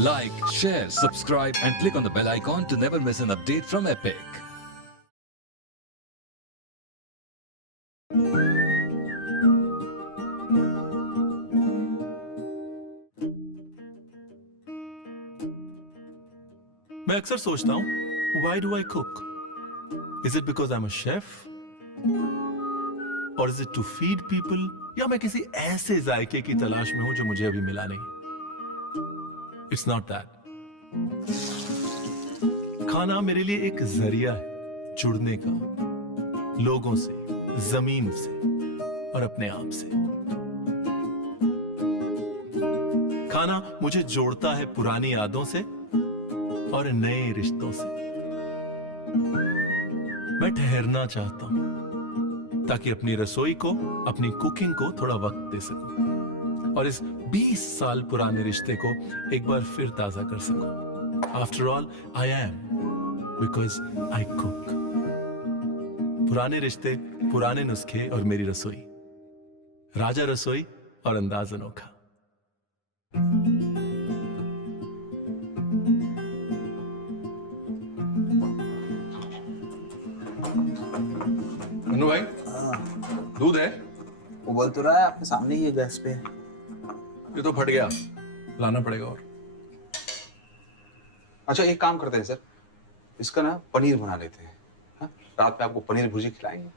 Like, share, subscribe and click on the bell icon to never miss an update from Epic. मैं अक्सर सोचता हूं, why do I cook? Is it because I'm a chef? Or is it to feed people? या मैं किसी ऐसे जायके की तलाश में हूं जो मुझे अभी मिला नहीं? It's not that. खाना मेरे लिए एक जरिया है जुड़ने का, लोगों से, जमीन से और अपने आप से। खाना मुझे जोड़ता है पुरानी यादों से और नए रिश्तों से। मैं ठहरना चाहता हूं ताकि अपनी रसोई को, अपनी कुकिंग को थोड़ा वक्त दे सकूं और इस 20 साल पुराने रिश्ते को एक बार फिर ताजा कर सकूं। After all I am because I cook. पुराने रिश्ते, पुराने नुस्खे और मेरी रसोई, राजा रसोई और अंदाज अनोखा। मनु भाई, दूध है? उबल तो रहा है आपके सामने ही है गैस पे। ये तो फट गया, लाना पड़ेगा और। अच्छा एक काम करते हैं सर, इसका ना पनीर बना लेते हैं। हाँ? रात में आपको पनीर भुर्जी खिलाएंगे।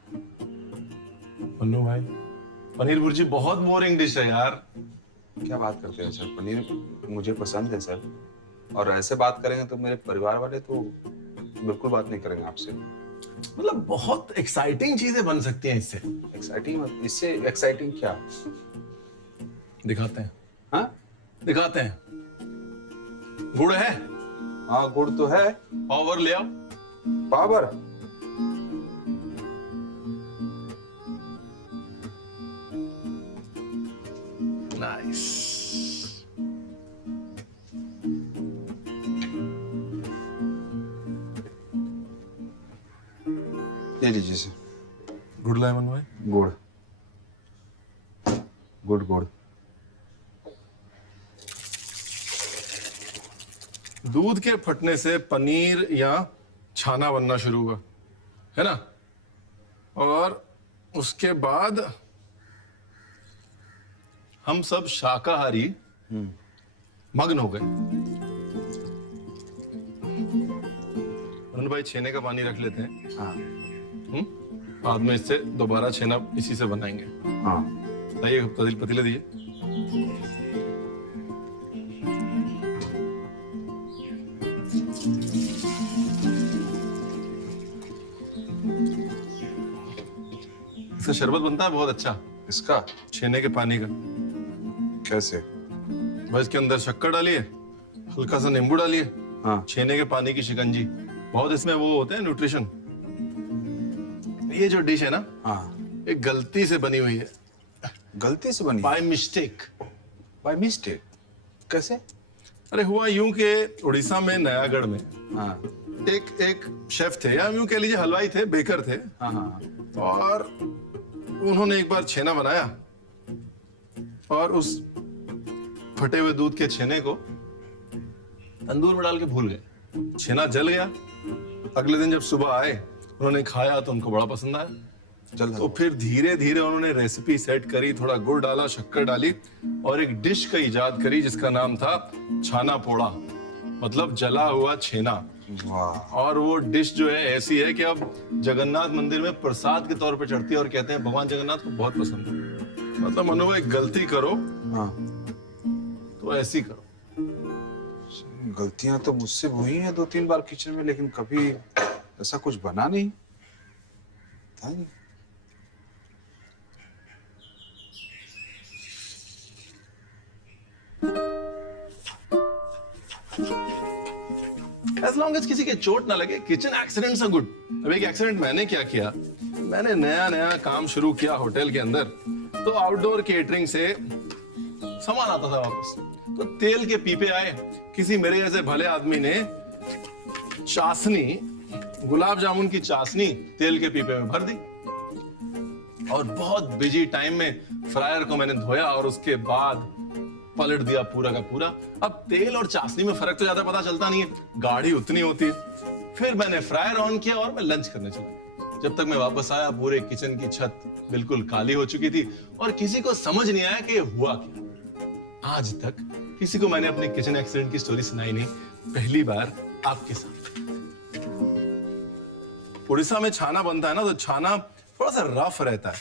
मनु भाई, पनीर भुर्जी बहुत बोरिंग डिश है यार। क्या बात करते हैं सर, पनीर मुझे पसंद है सर। और ऐसे बात करेंगे तो मेरे परिवार वाले तो बिल्कुल बात नहीं करेंगे आपसे। मतलब बहुत एक्साइटिंग चीजें बन सकती हैं इससे। एक्साइटिंग? इससे एक्साइटिंग क्या? दिखाते हैं। हाँ दिखाते हैं। गुड़ है? हाँ गुड़ तो है। पावर ले आओ। पावर? नाइस। ले लीजिए सर। गुड़ लाए मनु भाई? गुड़ गुड़ गुड़। दूध के फटने से पनीर या छाना बनना शुरू हुआ, है ना? और उसके बाद हम सब शाकाहारी मग्न हो गए। मनु भाई, छेने का पानी रख लेते हैं। हाँ बाद में इससे दोबारा छेना इसी से बनाएंगे। हाँ। लाइए पतीले दिए। इसका शरबत बनता है बहुत अच्छा। इसका? छेने के पानी का। कैसे? बस इसके अंदर शक्कर डालिए, हल्का सा नींबू डालिए। हाँ। छेने के पानी की शिकंजी। बहुत इसमें वो होते हैं न्यूट्रिशन। ये जो डिश है ना, हाँ। एक गलती से बनी हुई है। गलती से बनी? By mistake. By mistake? कैसे? अरे हुआ यूं कि उड़ीसा में नयागढ़ में हाँ एक शेफ थे, या यूं कह लीजिए हलवाई थे, बेकर थे। हाँ हाँ। और उन्होंने एक बार छेना बनाया और उस फटे हुए दूध के छेने को तंदूर में डाल के भूल गए। छेना जल गया। अगले दिन जब सुबह आए, उन्होंने खाया तो उनको बड़ा पसंद आया। तो फिर धीरे धीरे उन्होंने रेसिपी सेट करी, थोड़ा गुड़ डाला, शक्कर डाली और एक डिश का इजाद करी जिसका नाम था छाना पोड़ा, मतलब जला हुआ छेना। वाह। और वो डिश जो है ऐसी है कि अब जगन्नाथ मंदिर में प्रसाद के तौर पे चढ़ती है और कहते हैं भगवान जगन्नाथ को बहुत पसंद है। मतलब मनु भाई, गलती करो हाँ। तो ऐसी करो। गलतियां तो मुझसे हुई हैं 2-3 बार किचन में, लेकिन कभी ऐसा कुछ बना नहीं। पता नहीं। As long as किसी के चोट ना लगे, किचन एक्सीडेंट्स आर गुड। अब एक एक्सीडेंट मैंने क्या किया, मैंने नया नया काम शुरू किया होटल के अंदर, तो आउटडोर केटरिंग से सामान आता था वापस, तो तेल के पीपे आए। किसी मेरे जैसे भले आदमी ने चाशनी, गुलाब जामुन की चाशनी तेल के पीपे में भर दी और बहुत बिजी टाइम में फ्रायर को मैंने धोया और उसके बाद पलट दिया पूरा का पूरा। अब तेल और चाशनी में फर्क तो ज्यादा पता चलता नहीं है, गाढ़ी उतनी होती है। फिर मैंने फ्रायर ऑन किया और मैं लंच करने चला। जब तक मैं वापस आया पूरे किचन की छत बिल्कुल काली हो चुकी थी और किसी को समझ नहीं आया कि ये हुआ क्या। आज तक किसी को मैंने अपने किचन एक्सीडेंट की स्टोरी सुनाई नहीं, पहली बार आपके साथ। उड़ीसा में छाना बनता है ना, तो छाना थोड़ा सा रफ रहता है,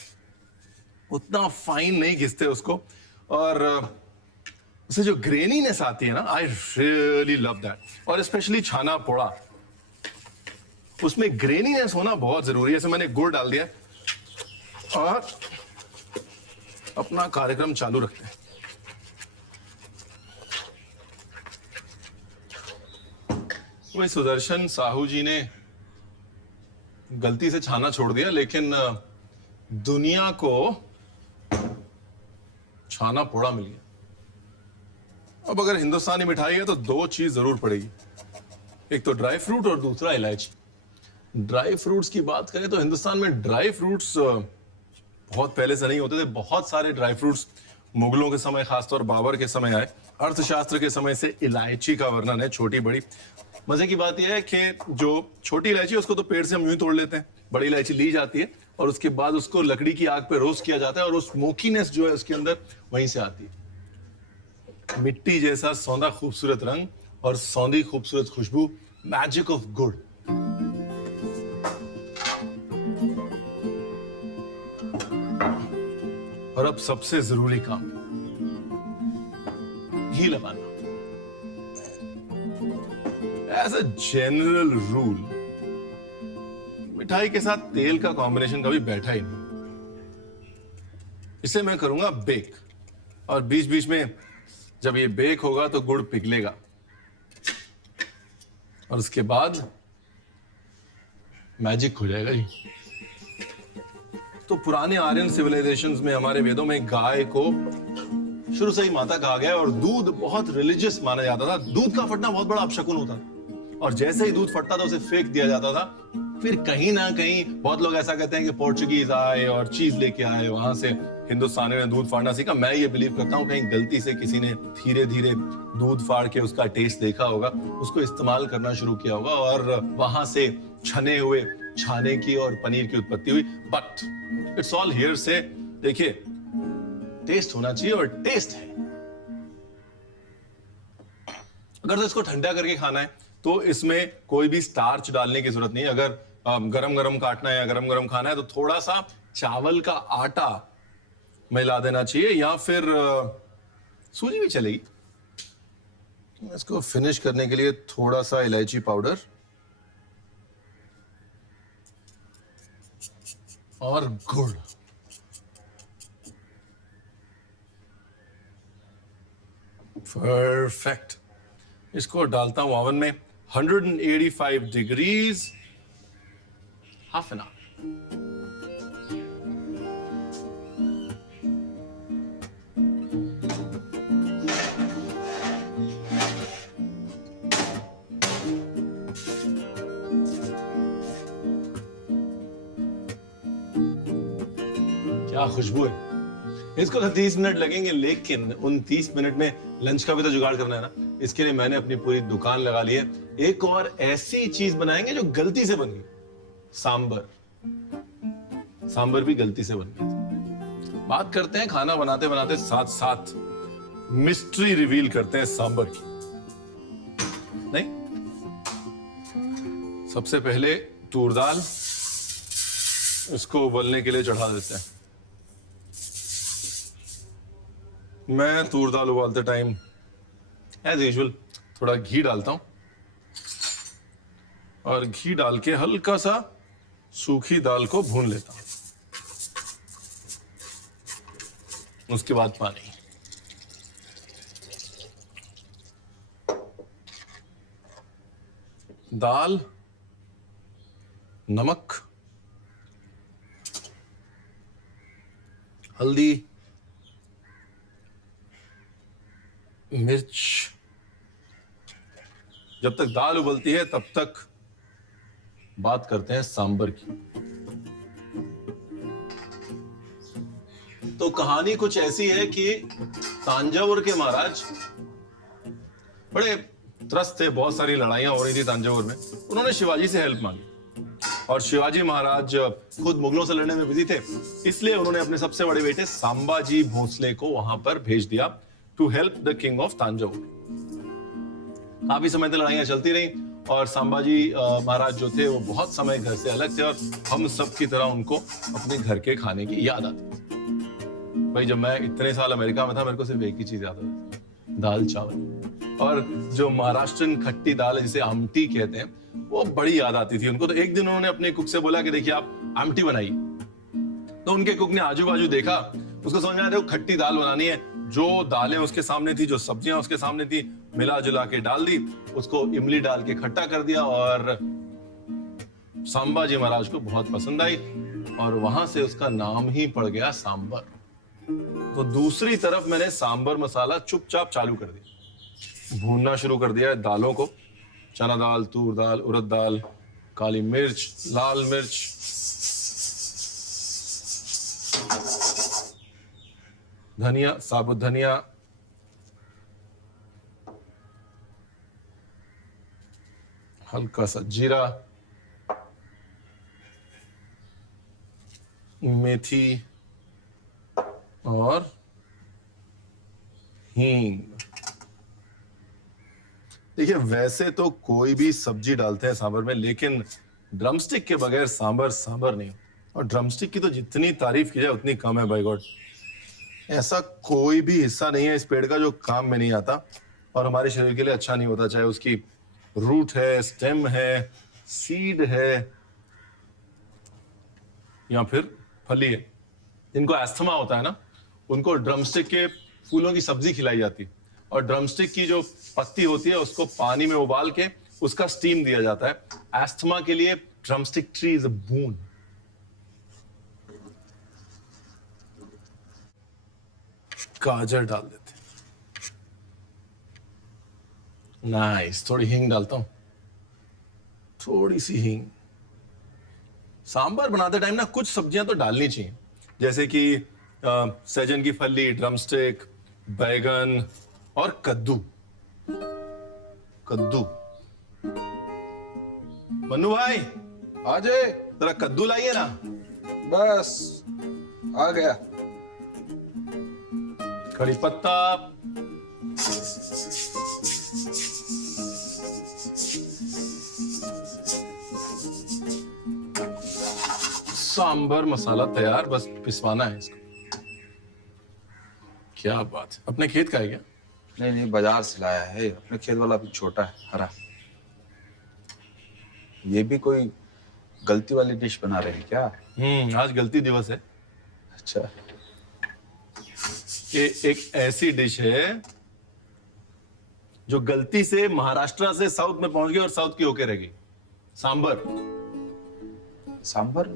उतना फाइन नहीं घिसते उसको, और उसे जो ग्रेनीनेस आती है ना, आई रियली लव दैट। और स्पेशली छाना पोड़ा, उसमें ग्रेनीनेस होना बहुत जरूरी है। जैसे मैंने गुड़ डाल दिया और अपना कार्यक्रम चालू रखते हैं। वही सुदर्शन साहू जी ने गलती से छाना छोड़ दिया, लेकिन दुनिया को छाना पोड़ा मिल गया। अब अगर हिंदुस्तानी मिठाई है तो दो चीज जरूर पड़ेगी, एक तो ड्राई फ्रूट और दूसरा इलायची। ड्राई फ्रूट्स की बात करें तो हिंदुस्तान में ड्राई फ्रूट्स बहुत पहले से नहीं होते थे। बहुत सारे ड्राई फ्रूट्स मुगलों के समय, खासतौर बाबर के समय आए। अर्थशास्त्र के समय से इलायची का वर्णन है, छोटी बड़ी। मजे की बात यह है कि जो छोटी इलायची है उसको तो पेड़ से हम यूं ही तोड़ लेते हैं, बड़ी इलायची ली जाती है और उसके बाद उसको लकड़ी की आग पे रोस्ट किया जाता है और उस स्मोकीनेस जो है उसके अंदर वहीं से आती है। मिट्टी जैसा सौंधा खूबसूरत रंग और सौंधी खूबसूरत खुशबू, मैजिक ऑफ गुड़। और अब सबसे जरूरी काम, घी लगाना। एज अ जनरल रूल मिठाई के साथ तेल का कॉम्बिनेशन कभी बैठा ही नहीं। इसे मैं करूंगा बेक, और बीच बीच में जब ये बेक होगा तो गुड़ पिघलेगा और उसके बाद मैजिक हो जाएगा जी। तो पुराने आर्यन सिविलाइजेशंस में, हमारे वेदों में गाय को शुरू से ही माता कहा गया और दूध बहुत रिलीजियस माना जाता था। दूध का फटना बहुत बड़ा अपशकुन होता था और जैसे ही दूध फटता था उसे फेंक दिया जाता था। फिर कहीं ना कहीं बहुत लोग ऐसा कहते हैं कि पोर्चुगीज आए और चीज लेके आए, वहां से हिंदुस्तानी ने दूध फाड़ना सीखा। मैं ये बिलीव करता हूँ कहीं गलती से किसी ने धीरे धीरे दूध फाड़ के उसका टेस्ट देखा होगा, उसको इस्तेमाल करना शुरू किया होगा और वहां से छने हुए छाने की और पनीर की उत्पत्ति हुई। बट इट्स ऑल हियर से। देखिए, टेस्ट होना चाहिए और टेस्ट है। अगर तो इसको ठंडा करके खाना है तो इसमें कोई भी स्टार्च डालने की जरूरत नहीं है। अगर गरम गरम काटना है या गरम गरम खाना है तो थोड़ा सा चावल का आटा मिला देना चाहिए, या फिर सूजी भी चलेगी। इसको फिनिश करने के लिए थोड़ा सा इलायची पाउडर और गुड़। परफेक्ट। इसको डालता हूं ओवन में 185 डिग्रीज, हाफ एन आवर। क्या खुशबू है। इसको तो 30 मिनट लगेंगे, लेकिन उन 30 मिनट में लंच का भी तो जुगाड़ करना है ना। इसके लिए मैंने अपनी पूरी दुकान लगा ली है। एक और ऐसी चीज बनाएंगे जो गलती से बन गई, सांबर। सांबर भी गलती से बन गई। बात करते हैं खाना बनाते बनाते साथ साथ मिस्ट्री रिवील करते हैं सांबर की। नहीं, सबसे पहले तूर दाल, इसको उबलने के लिए चढ़ा देते हैं। मैं तूर दाल उबालते टाइम एज यूजुअल थोड़ा घी डालता हूं और घी डाल के हल्का सा सूखी दाल को भून लेता हूं। उसके बाद पानी। दाल, नमक, हल्दी, मिर्च। जब तक दाल उबलती है तब तक बात करते हैं सांबर की। तो कहानी कुछ ऐसी है कि तांजावुर के महाराज बड़े त्रस्त थे, बहुत सारी लड़ाइयां हो रही थी तांजावुर में। उन्होंने शिवाजी से हेल्प मांगी और शिवाजी महाराज खुद मुगलों से लड़ने में बिजी थे, इसलिए उन्होंने अपने सबसे बड़े बेटे सांबाजी भोसले को वहां पर भेज दिया to help the king of Thanjavur. काफी समय तक लड़ाइयां चलती रही और सांबाजी महाराज जो थे वो बहुत समय घर से अलग थे और हम सब की तरह उनको अपने घर के खाने की याद आती थी। भाई जब मैं इतने साल अमेरिका में था मेरे को सिर्फ एक ही चीज याद आती थी, दाल चावल। और जो महाराष्ट्रन खट्टी दाल है जिसे आमटी कहते हैं वो बड़ी याद आती थी उनको। तो एक दिन उन्होंने अपने कुक से बोला कि देखिए आप आमटी बनाइए। तो उनके कुक ने आजू बाजू देखा, उसको समझ में आया खट्टी दाल बनानी है। जो दालें उसके सामने थी, जो सब्जियां उसके सामने थी, मिला जुला के डाल दी, उसको इमली डाल के खट्टा कर दिया और सांबाजी महाराज को बहुत पसंद आई और वहां से उसका नाम ही पड़ गया सांबर। तो दूसरी तरफ मैंने सांबर मसाला चुपचाप चालू कर दिया, भूनना शुरू कर दिया दालों को, चना दाल, तूर दाल, उड़द दाल, काली मिर्च, लाल मिर्च, धनिया, साबुत धनिया, हल्का सा जीरा, मेथी और हींग। देखिए वैसे तो कोई भी सब्जी डालते हैं सांबर में, लेकिन ड्रमस्टिक के बगैर सांबर सांबर नहीं। और ड्रमस्टिक की तो जितनी तारीफ की जाए उतनी कम है बाय गॉड। ऐसा कोई भी हिस्सा नहीं है इस पेड़ का जो काम में नहीं आता और हमारे शरीर के लिए अच्छा नहीं होता, चाहे उसकी रूट है, स्टेम है, सीड है या फिर फली है। जिनको एस्थमा होता है ना, उनको ड्रमस्टिक के फूलों की सब्जी खिलाई जाती है और ड्रमस्टिक की जो पत्ती होती है उसको पानी में उबाल के उसका स्टीम दिया जाता है। एस्थमा के लिए ड्रमस्टिक ट्री इज अ बून। गाजर डाल देते, नाइस। थोड़ी हींग डालता हूं, थोड़ी सी हींग। सांबर बनाते टाइम ना कुछ सब्जियां तो डालनी चाहिए, जैसे कि सहजन की फली, ड्रमस्टिक, बैगन और कद्दू। कद्दू मन्नू भाई आ जाए। जरा कद्दू लाइए ना। बस आ गया। कड़ी पत्ता, सांबर मसाला तैयार, बस पिसवाना है इसको। क्या बात है, अपने खेत का है क्या? नहीं नहीं, बाजार से लाया है। अपने खेत वाला अभी छोटा है, हरा। ये भी कोई गलती वाली डिश बना रहे हैं क्या? आज गलती दिवस है। अच्छा। ये एक ऐसी डिश है जो गलती से महाराष्ट्र से साउथ में पहुंच गई और साउथ की होके रह गई। सांबर। सांबर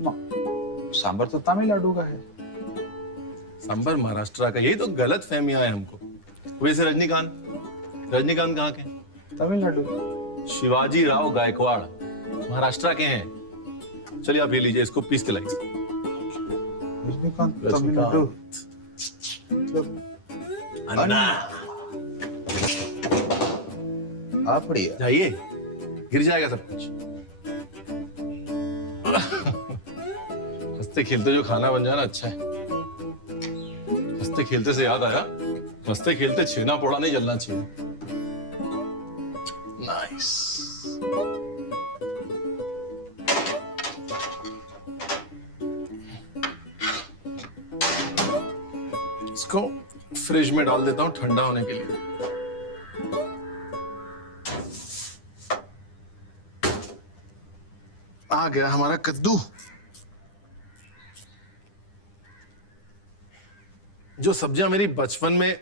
सांबर तो तमिलनाडु का है। सांबर महाराष्ट्र का, यही तो गलत फहमियां है हमको। वैसे रजनीकांत कहाँ के? तमिलनाडु। शिवाजी राव गायकवाड़ महाराष्ट्र के हैं। चलिए आप ले लीजिए, इसको पीस के लाइए। रजनीकांत तमिलनाडु। अन्ना आप बढ़िया। जाइए, गिर जाएगा सब कुछ। हंसते खेलते जो खाना बन जाना अच्छा है। हंसते खेलते से याद आया, हंसते खेलते छेना पोड़ा नहीं जलना चाहिए। नाइस। इसको फ्रिज में डाल देता हूं ठंडा होने के लिए। आ गया हमारा कद्दू। जो सब्जियां मेरी बचपन में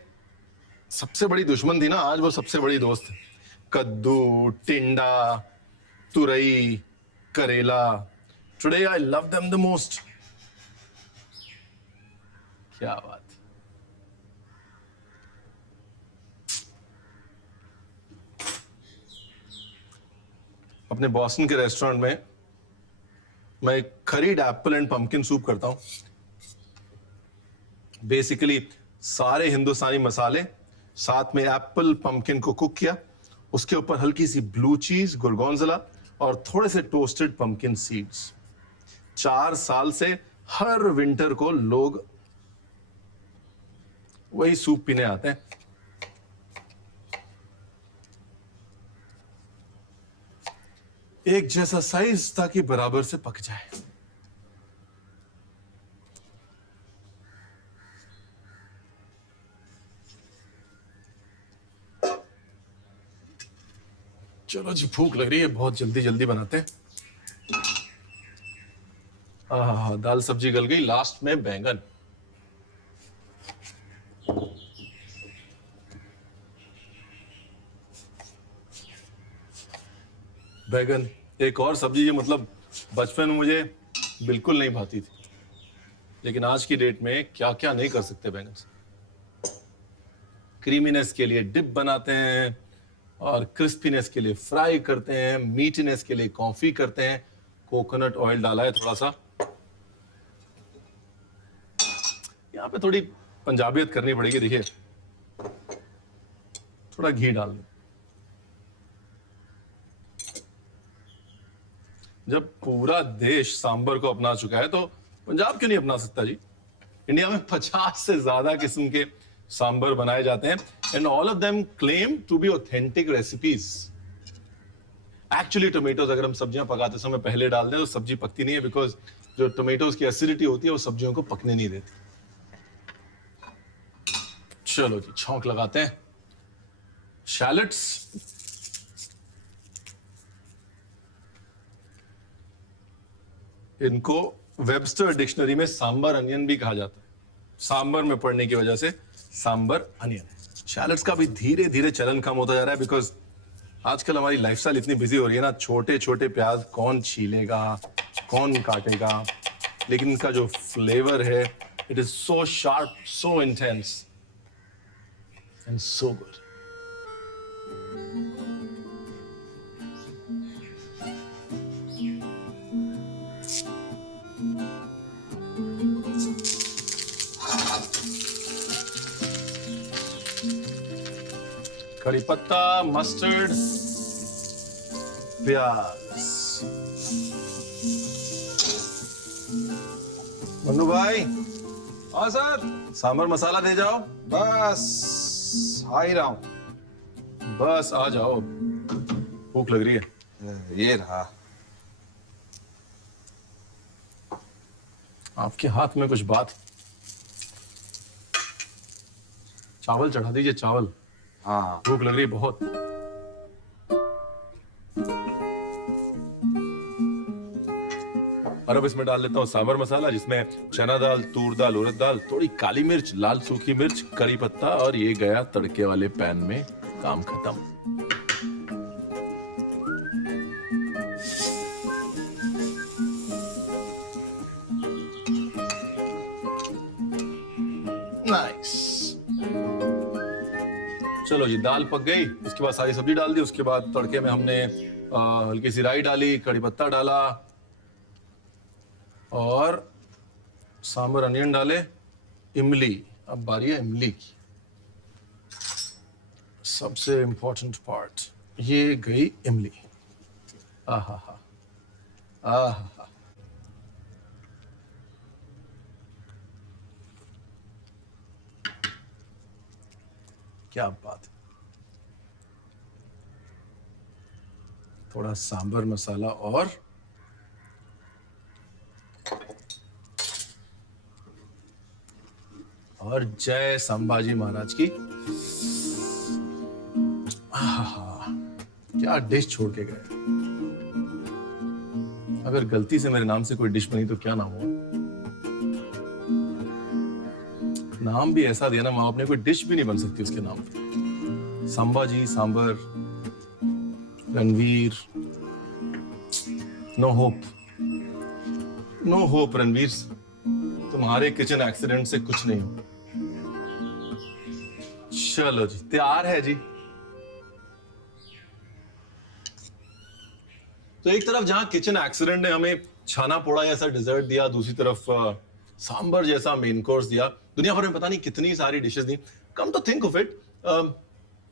सबसे बड़ी दुश्मन थी ना, आज वो सबसे बड़ी दोस्त है। कद्दू, टिंडा, तुरई, करेला। Today I love them the most. क्या बात। अपने बॉस्टन के रेस्टोरेंट में मैं एक खरीड एप्पल एंड पंपकिन सूप करता हूं। बेसिकली सारे हिंदुस्तानी मसाले, साथ में एप्पल पम्पकिन को कुक किया, उसके ऊपर हल्की सी ब्लू चीज, गोरगोंजोला और थोड़े से टोस्टेड पम्पकिन सीड्स। 4 साल से हर विंटर को लोग वही सूप पीने आते हैं। एक जैसा साइज ताकि बराबर से पक जाए। चलो जी, भूख लग रही है, बहुत जल्दी जल्दी बनाते हैं। दाल सब्जी गल गई, लास्ट में बैंगन। बैगन एक और सब्जी है, मतलब बचपन में मुझे बिल्कुल नहीं भाती थी, लेकिन आज की डेट में क्या क्या नहीं कर सकते बैगन से। क्रीमीनेस के लिए डिप बनाते हैं और क्रिस्पीनेस के लिए फ्राई करते हैं, मीठनेस के लिए कॉफी करते हैं। कोकोनट ऑयल डाला है थोड़ा सा। यहाँ पे थोड़ी पंजाबियत करनी पड़ेगी, देखिए थोड़ा घी डाल दें। जब पूरा देश सांबर को अपना चुका है तो पंजाब क्यों नहीं अपना सकता जी? इंडिया में 50 से ज्यादा किस्म के सांबर बनाए जाते हैं and all of them claim to be authentic recipes. Actually tomatoes अगर हम सब्जियां पकाते समय पहले डाल दें तो सब्जी पकती नहीं है, बिकॉज जो टोमेटोज की एसिडिटी होती है वो सब्जियों को पकने नहीं देती। चलो जी, छौंक लगाते हैं। शैलेट्स, इनको वेबस्टर डिक्शनरी में सांबर अनियन भी कहा जाता है। सांबर में पड़ने की वजह से सांबर अनियन। शैलेट्स का भी धीरे धीरे चलन कम होता जा रहा है, बिकॉज आजकल हमारी लाइफस्टाइल इतनी बिजी हो रही है ना। छोटे छोटे प्याज कौन छीलेगा, कौन काटेगा, लेकिन इनका जो फ्लेवर है, it is so sharp, so intense and so good. कड़ी पत्ता, मस्टर्ड, प्याज। मन्नू भाई, हाँ सर, सांबर मसाला दे जाओ। बस आ ही रहा हूँ। बस आ जाओ, भूख लग रही है। ये रहा। आपके हाथ में कुछ बात। चावल चढ़ा दीजिए, चावल। हाँ, भूख लग रही है बहुत। और अब इसमें डाल देता हूँ सांबर मसाला, जिसमें चना दाल, तूर दाल, उड़द दाल, थोड़ी काली मिर्च, लाल सूखी मिर्च, करी पत्ता, और ये गया तड़के वाले पैन में। काम खत्म। नाइस। चलो जी, दाल पक गई, उसके बाद सारी सब्जी डाल दी। उसके बाद तड़के में हमने हल्की सी राई डाली, कड़ी पत्ता डाला और सांबर अनियन डाले। इमली, अब बारी है इमली की। सबसे इंपॉर्टेंट पार्ट, ये गई इमली। आहा हा, आहा। क्या बात है। थोड़ा सांबर मसाला और जय संभाजी महाराज की। आहा, क्या डिश छोड़ के गए। अगर गलती से मेरे नाम से कोई डिश बनी तो क्या नाम होगा? नाम भी ऐसा दिया ना माँ आपने, कोई डिश भी नहीं बन सकती उसके नाम पे। Sambhaji, sambar, Ranveer. No hope, no hope Ranveer. तुम्हारे किचन एक्सीडेंट से कुछ नहीं हो। चलो जी, तैयार है जी। तो एक तरफ जहां किचन एक्सीडेंट ने हमें छाना पोड़ा जैसा डिजर्ट दिया, दूसरी तरफ सांबर जैसा मेन कोर्स दिया, दुनिया भर में पता नहीं कितनी सारी डिशेस दी। Come to think of it,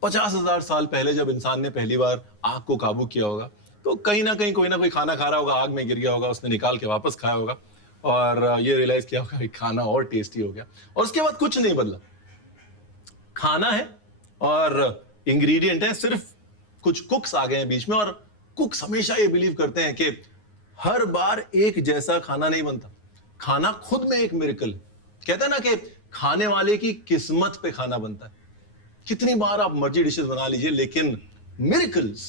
50,000 साल पहले जब इंसान ने पहली बार आग को काबू किया होगा, तो कहीं ना कहीं कोई ना कोई खाना खा रहा होगा, आग में गिर गया होगा, उसने निकाल के वापस खाया होगा और ये रियलाइज किया होगा कि खाना और टेस्टी हो गया, और उसके बाद कुछ नहीं बदला। खाना है और इंग्रेडिएंट है, सिर्फ कुछ कुक्स आ गए हैं बीच में, और कुक्स हमेशा ये बिलीव करते हैं कि हर बार एक जैसा खाना नहीं बनता। खाना खुद में एक मिरेकल है। कहते हैं ना कि खाने वाले की किस्मत पे खाना बनता है। कितनी बार आप मर्जी डिशेस बना लीजिए, लेकिन मिरेकल्स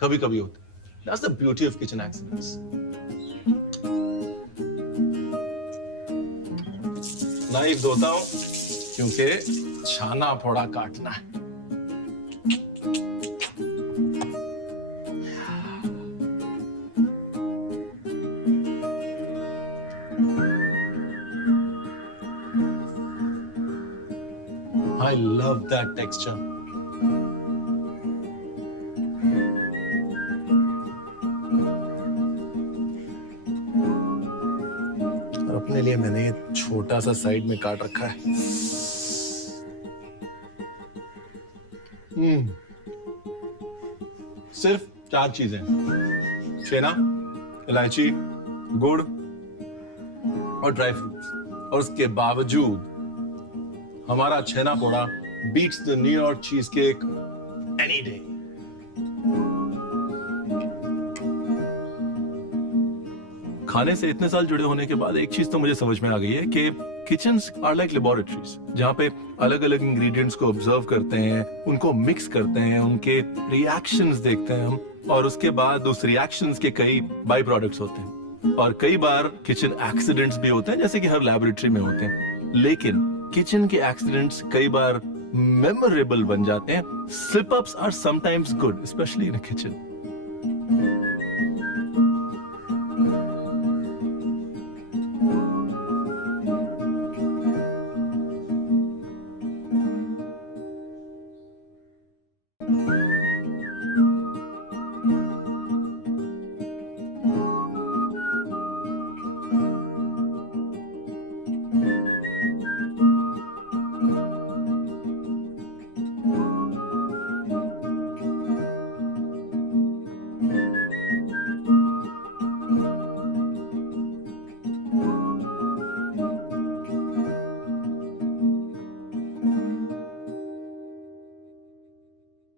कभी कभी होते हैं। That's the beauty of kitchen excellence. Knife धोता हूं क्योंकि छाना फोड़ा काटना है। I love that texture. और अपने लिए मैंने ये छोटा सा साइड में काट रखा है। सिर्फ 4 चीजें, छेना, इलायची, गुड़ और ड्राई फ्रूट्स, और उसके बावजूद हमारा chhena poda beats the New York cheesecake any day. खाने से इतने साल जुड़े होने के बाद एक चीज तो मुझे समझ में आ गई है कि किचन्स आर लाइक लेबोरेटरीज, जहाँ पे अलग अलग इंग्रेडिएंट्स को ऑब्जर्व करते हैं, उनको मिक्स करते हैं, उनके रिएक्शंस देखते हैं हम, और उसके बाद उस रिएक्शंस के कई बाई प्रोडक्ट्स होते हैं, और कई बार किचन एक्सीडेंट्स भी होते हैं, जैसे कि हर लैबोरेटरी में होते हैं। लेकिन किचन के एक्सीडेंट्स कई बार मेमोरेबल बन जाते हैं। Slip ups are sometimes good, especially in a kitchen.